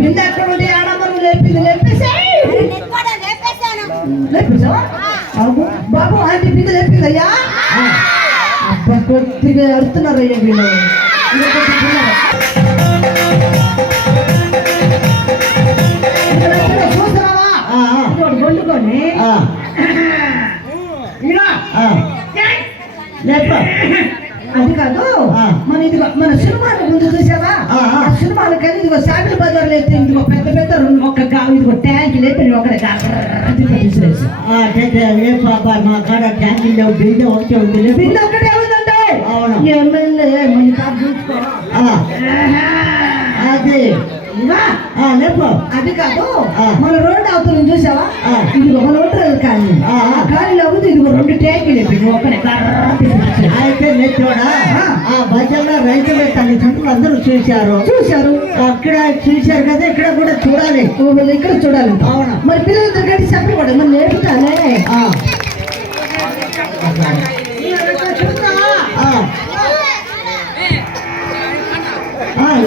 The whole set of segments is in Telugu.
బిందె ఎక్కడ ఉంటే ఆడమ్మను లేపింది లేపేసాయి. లేపేసావా బాబు? ఆంటీ బిందె లేపిందయ్యా. అబ్బా కొద్దిగా అడుతున్నారయ్యా వీళ్ళు. చూస్తున్నావా వండుకొని అది కాదు. మన ఇదిగో మన సినిమాల ముందు చూసావా? సినిమాలు కానీ ఇదిగో సాగిల బజార్లో అయితే ఇదిగో పెద్ద పెద్ద ఒక ఇదిగో ట్యాంక్ లేపి ఒకటి మా కాడ ట్యాంక్ లేవు, బిందె ఒకటే ఉంది. బిందె ఒకటే ఉందంటే ఎమ్మెల్యే చూసుకో. అది లేపో. అది కాదు, మన రోడ్డు అవతల చూసావా? ఇదిగో మన రోడ్డు కానీ ఖాళీలో అవుతుంది. ఇదిగో 2 ట్యాంకులు లేపి ఒకటే అయితే నెచ్చోడా బజార్లో రైతులు తల్లిదండ్రులు అందరూ చూశారు. అక్కడ చూశారు కదా, ఇక్కడ కూడా చూడాలి. ఇక్కడ చూడాలి. అవునా? మరి పిల్లలందరూ గట్టి చెప్పకూడదు, మరి నేర్పుతానే.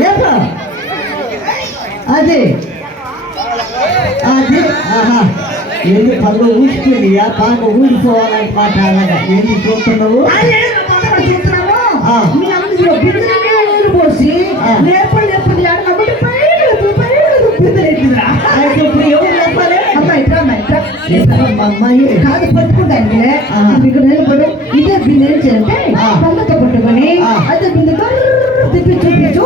లేపో. అది అది ఎన్ని పళ్ళు ఊసిపోయినాయా? బాగా ఊడిపోవాలన్నమాట. అలాగా ఎన్ని చూస్తున్నావు? పోసి లేపండి లేపండి అయితే ఇప్పుడు ఎవరు లేపాలి? అమ్మాయి కాదు పట్టుకుంటాను. ఇక్కడ నిలబడు. ఇదే బిందె ఏం చేయాలంటే పళ్ళతో పట్టుకొని అదే బిందె తిప్పి చూపించు.